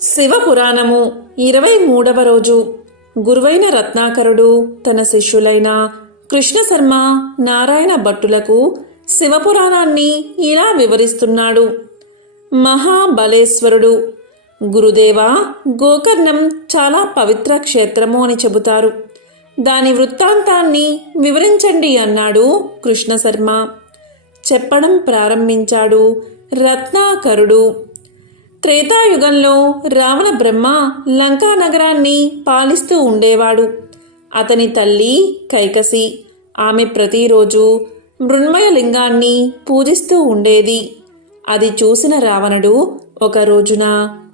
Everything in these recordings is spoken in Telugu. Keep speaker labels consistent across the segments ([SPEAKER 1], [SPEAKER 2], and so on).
[SPEAKER 1] శివపురాణము ఇరవై మూడవ రోజు. గురువైన రత్నాకరుడు తన శిష్యులైన కృష్ణశర్మ నారాయణ భట్టులకు శివపురాణాన్ని ఇలా వివరిస్తున్నాడు. మహాబలేశ్వరుడు గురుదేవ గోకర్ణం చాలా పవిత్ర క్షేత్రము అని చెబుతారు. దాని వృత్తాంతాన్ని వివరించండి అన్నాడు కృష్ణశర్మ. చెప్పడం ప్రారంభించాడు రత్నాకరుడు. త్రేతాయుగంలో రావణ బ్రహ్మ లంకా నగరాన్ని పాలిస్తూ ఉండేవాడు. అతని తల్లి కైకసి. ఆమె ప్రతిరోజు మృణ్మయ లింగాన్ని పూజిస్తూ ఉండేది. అది చూసిన రావణుడు ఒక రోజున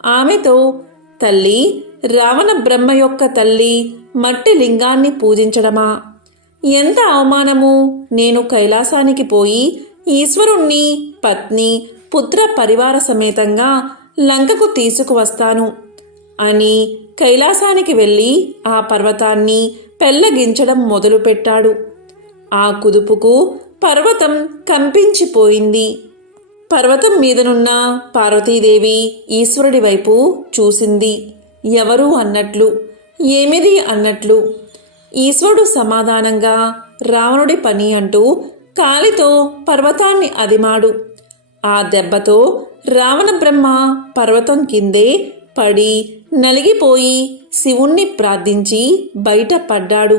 [SPEAKER 1] ఆమెతో తల్లి రావణ బ్రహ్మ యొక్క తల్లి మట్టి లింగాన్ని పూజించడమా? ఎంత అవమానము! నేను కైలాసానికి పోయి ఈశ్వరుణ్ణి పత్ని పుత్ర పరివార సమేతంగా లంకకు తీసుకువస్తాను. అని కైలాసానికి వెళ్ళి ఆ పర్వతాన్ని పెల్లగించడం మొదలుపెట్టాడు. ఆ కుదుపుకు పర్వతం కంపించిపోయింది. పర్వతం మీదనున్న పార్వతీదేవి ఈశ్వరుడి వైపు చూసింది. ఎవరు అన్నట్లు? ఏమిది అన్నట్లు? ఈశ్వరుడు సమాధానంగా రావణుడి పని అంటూ కాలితో పర్వతాన్ని అదిమాడు. ఆ దెబ్బతో రావణ బ్రహ్మ పర్వతం కిందే పడి నలిగిపోయి శివుణ్ణి ప్రార్థించి బయటపడ్డాడు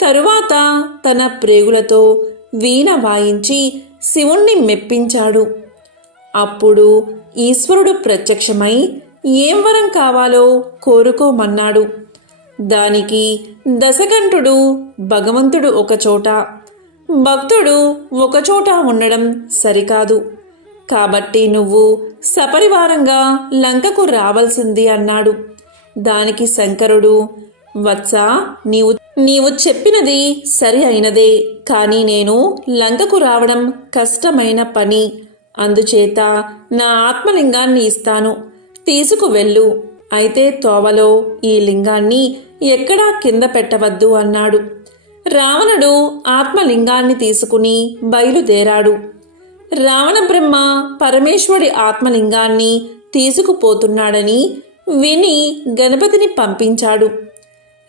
[SPEAKER 1] తరువాత తన ప్రేగులతో వీణ వాయించి శివుణ్ణి మెప్పించాడు. అప్పుడు ఈశ్వరుడు ప్రత్యక్షమై ఏం వరం కావాలో కోరుకోమన్నాడు. దానికి దశకంఠుడు భగవంతుడు ఒకచోట భక్తుడు ఒకచోట ఉండడం సరికాదు. కాబట్టి నువ్వు సపరివారంగా లంకకు రావాల్సింది అన్నాడు. దానికి శంకరుడు వత్స నీవు నీవు చెప్పినది సరి అయినదే కానీ నేను లంకకు రావడం కష్టమైన పని. అందుచేత నా ఆత్మలింగాన్ని ఇస్తాను. తీసుకువెళ్ళు అయితే తోవలో ఈ లింగాన్ని ఎక్కడా కింద పెట్టవద్దు అన్నాడు. రావణుడు ఆత్మలింగాన్ని తీసుకుని బయలుదేరాడు. రావణ బ్రహ్మ పరమేశ్వరి ఆత్మలింగాన్ని తీసుకుపోతున్నాడని విని గణపతిని పంపించాడు.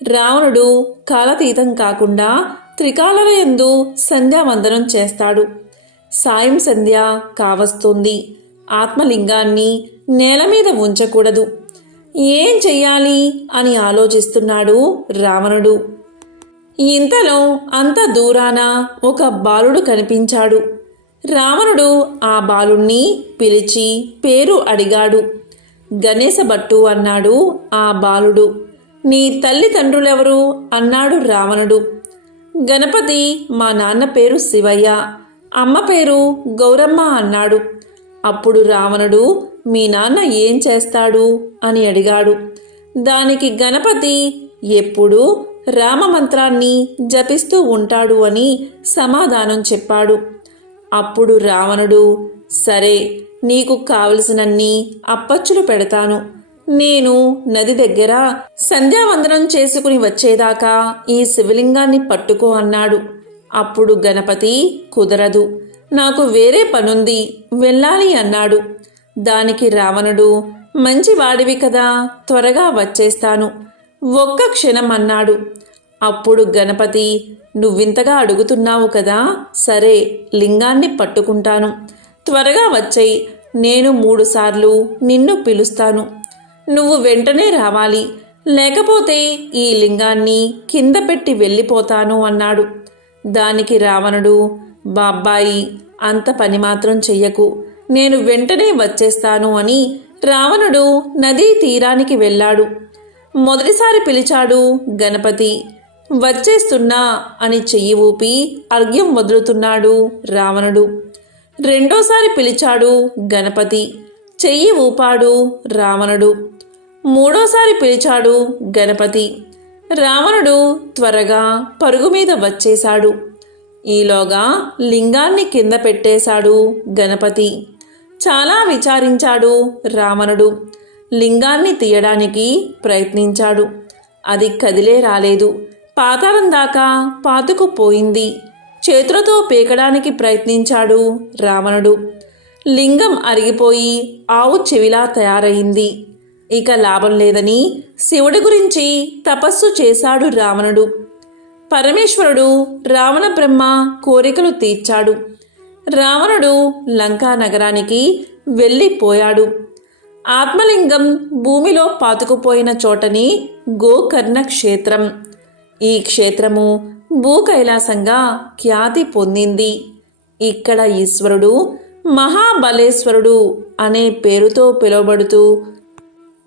[SPEAKER 1] రావణుడు కాలతీతం కాకుండా త్రికాలయందు సంధ్యావందనం చేస్తాడు. సాయం సంధ్య కావస్తుంది. ఆత్మలింగాన్ని నేల మీద ఉంచకూడదు. ఏం చెయ్యాలి అని ఆలోచిస్తున్నాడు రావణుడు. ఇంతలో అంత దూరాన ఒక బాలుడు కనిపించాడు. రావణుడు ఆ బాలుణ్ణి పిలిచి పేరు అడిగాడు. గణేశ భట్టు అన్నాడు ఆ బాలుడు. నీ తల్లిదండ్రులెవరు? అన్నాడు రావణుడు. గణపతి మా నాన్న పేరు శివయ్య. అమ్మ పేరు గౌరమ్మ అన్నాడు. అప్పుడు రావణుడు మీ నాన్న ఏం చేస్తాడు అని అడిగాడు. దానికి గణపతి ఎప్పుడూ రామమంత్రాన్ని జపిస్తూ ఉంటాడు అని సమాధానం చెప్పాడు. అప్పుడు రావణుడు సరే నీకు కావలసినన్ని అప్పచ్చులు పెడతాను. నేను నది దగ్గర సంధ్యావందనం చేసుకుని వచ్చేదాకా ఈ శివలింగాన్ని పట్టుకో అన్నాడు. అప్పుడు గణపతి కుదరదు నాకు వేరే పనుంది వెళ్ళాలి అన్నాడు. దానికి రావణుడు మంచివాడివి కదా త్వరగా వచ్చేస్తాను. ఒక్క క్షణం అన్నాడు. అప్పుడు గణపతి నువ్వింతగా అడుగుతున్నావు కదా సరే లింగాన్ని పట్టుకుంటాను. త్వరగా వచ్చేయి నేను మూడుసార్లు నిన్ను పిలుస్తాను. నువ్వు వెంటనే రావాలి. లేకపోతే ఈ లింగాన్ని కింద పెట్టి వెళ్ళిపోతాను అన్నాడు. దానికి రావణుడు బాబ్బాయి అంత పని మాత్రం చెయ్యకు. నేను వెంటనే వచ్చేస్తాను అని రావణుడు నదీ తీరానికి వెళ్ళాడు. మొదటిసారి పిలిచాడు గణపతి వచ్చేస్తున్నా అని చెయ్యి ఊపి అర్ఘ్యం వదులుతున్నాడు రావణుడు. రెండోసారి పిలిచాడు గణపతి. చెయ్యి ఊపాడు రావణుడు. మూడోసారి పిలిచాడు గణపతి. రావణుడు త్వరగా పరుగు మీద వచ్చేశాడు. ఈలోగా లింగాన్ని కింద పెట్టేశాడు గణపతి. చాలా విచారించాడు రావణుడు. లింగాన్ని తీయడానికి ప్రయత్నించాడు. అది కదిలే రాలేదు. పాతాళం దాకా పాతుకుపోయింది. చేతులతో పీకడానికి ప్రయత్నించాడు రావణుడు. లింగం అరిగిపోయి ఆవు చెవిలా తయారయింది ఇక లాభం లేదని శివుడి గురించి తపస్సు చేశాడు రావణుడు. పరమేశ్వరుడు రావణ బ్రహ్మ కోరికలు తీర్చాడు. రావణుడు లంకా నగరానికి వెళ్ళిపోయాడు. ఆత్మలింగం భూమిలో పాతుకుపోయిన చోటని గోకర్ణ క్షేత్రం ఈ క్షేత్రము భూకైలాసంగా ఖ్యాతి పొందింది. ఇక్కడ ఈశ్వరుడు మహాబలేశ్వరుడు అనే పేరుతో పిలువబడుతూ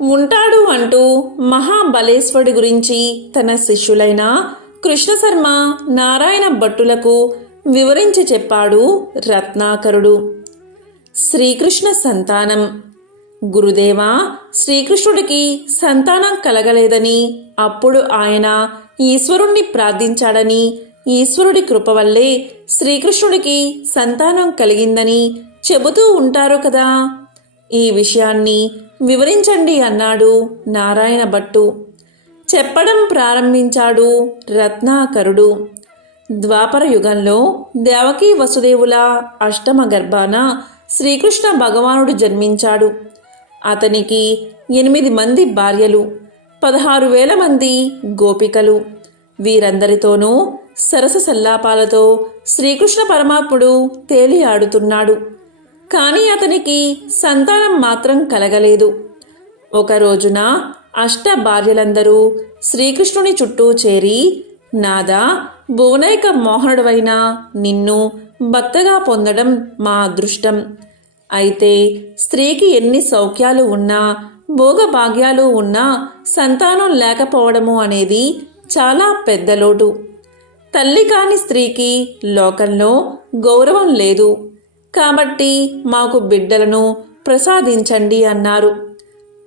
[SPEAKER 1] ఉంటాడు అంటూ మహాబలేశ్వరుడి గురించి తన శిష్యులైన కృష్ణశర్మ నారాయణ భట్టులకు వివరించి చెప్పాడు రత్నాకరుడు. శ్రీకృష్ణ సంతానం. గురుదేవ శ్రీకృష్ణుడికి సంతానం కలగలేదని అప్పుడు ఆయన ఈశ్వరుణ్ణి ప్రార్థించాడని ఈశ్వరుడి కృప వల్లే శ్రీకృష్ణుడికి సంతానం కలిగిందని చెబుతూ ఉంటారు కదా. ఈ విషయాన్ని వివరించండి అన్నాడు నారాయణ భట్టు. చెప్పడం ప్రారంభించాడు రత్నాకరుడు. ద్వాపర యుగంలో దేవకీ వసుదేవుల అష్టమ గర్భాన శ్రీకృష్ణ భగవానుడు జన్మించాడు. అతనికి ఎనిమిది మంది భార్యలు. పదహారు వేల మంది గోపికలు. వీరందరితోనూ సరస సల్లాపాలతో శ్రీకృష్ణ పరమాత్ముడు తేలి ఆడుతున్నాడు కానీ అతనికి సంతానం మాత్రం కలగలేదు. ఒక రోజున అష్ట భార్యలందరూ శ్రీకృష్ణుని చుట్టూ చేరి నాదా భువనైక మోహనుడవైన నిన్ను భక్తగా పొందడం మా అదృష్టం. అయితే స్త్రీకి ఎన్ని సౌఖ్యాలు ఉన్నా భోగభాగ్యాలు ఉన్నా సంతానం లేకపోవడము అనేది చాలా పెద్ద లోటు. తల్లి కాని స్త్రీకి లోకంలో గౌరవం లేదు. కాబట్టి మాకు బిడ్డలను ప్రసాదించండి అన్నారు.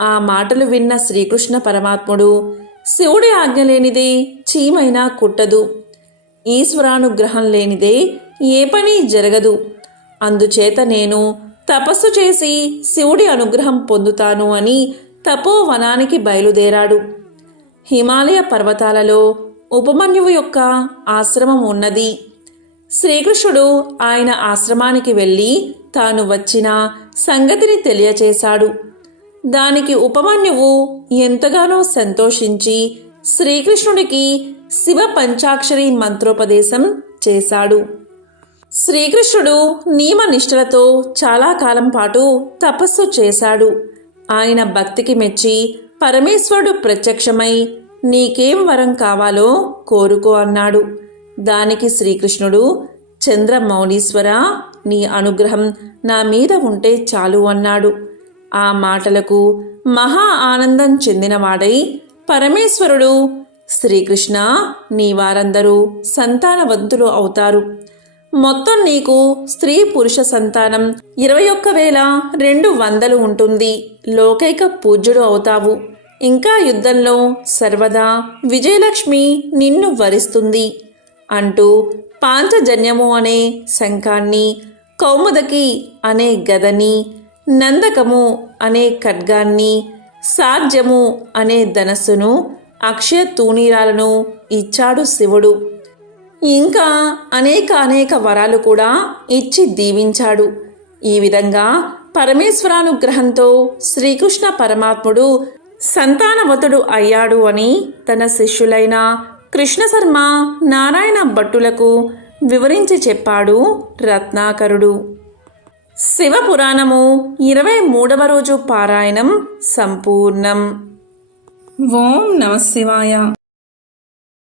[SPEAKER 1] ఆ మాటలు విన్న శ్రీకృష్ణ పరమాత్ముడు శివుడి ఆజ్ఞ లేనిదే చీమైనా కుట్టదు. ఈశ్వరానుగ్రహం లేనిదే ఏ పని జరగదు. అందుచేత నేను తపస్సు చేసి శివుడి అనుగ్రహం పొందుతాను అని తపోవనానికి బయలుదేరాడు. హిమాలయ పర్వతాలలో ఉపమన్యువు యొక్క ఆశ్రమం ఉన్నది. శ్రీకృష్ణుడు ఆయన ఆశ్రమానికి వెళ్ళి తాను వచ్చిన సంగతిని తెలియచేశాడు. దానికి ఉపమన్యువు ఎంతగానో సంతోషించి శ్రీకృష్ణుడికి శివ పంచాక్షరి మంత్రోపదేశం చేశాడు. శ్రీకృష్ణుడు నియమనిష్టలతో చాలా కాలం పాటు తపస్సు చేశాడు. ఆయన భక్తికి మెచ్చి పరమేశ్వరుడు ప్రత్యక్షమై నీకేం వరం కావాలో కోరుకో అన్నాడు. దానికి శ్రీకృష్ణుడు చంద్రమౌళీశ్వర నీ అనుగ్రహం నా మీద ఉంటే చాలు అన్నాడు. ఆ మాటలకు మహా ఆనందం చెందినవాడై పరమేశ్వరుడు శ్రీకృష్ణ నీ వారందరూ సంతానవంతులు అవుతారు. మొత్తం నీకు స్త్రీ పురుష సంతానం ఇరవై ఒక్క వేల రెండు వందలు ఉంటుంది. లోకైక పూజ్యుడు అవుతావు. ఇంకా యుద్ధంలో సర్వదా విజయలక్ష్మి నిన్ను వరిస్తుంది అంటూ పాంచజన్యము అనే శంఖాన్ని కౌముదకి అనే గదని నందకము అనే ఖడ్గాన్ని సాధ్యము అనే ధనస్సును అక్షయ తూణీరాలను ఇచ్చాడు శివుడు. ఇంకా అనేక అనేక వరాలు కూడా ఇచ్చి దీవించాడు. ఈ విధంగా పరమేశ్వరానుగ్రహంతో శ్రీకృష్ణ పరమాత్ముడు సంతానవతుడు అయ్యాడు అని తన శిష్యులైన కృష్ణశర్మ నారాయణ భట్టులకు వివరించి చెప్పాడు రత్నాకరుడు. శివపురాణము ఇరవై మూడవ రోజు పారాయణం సంపూర్ణం. ఓం నమ శివాయ.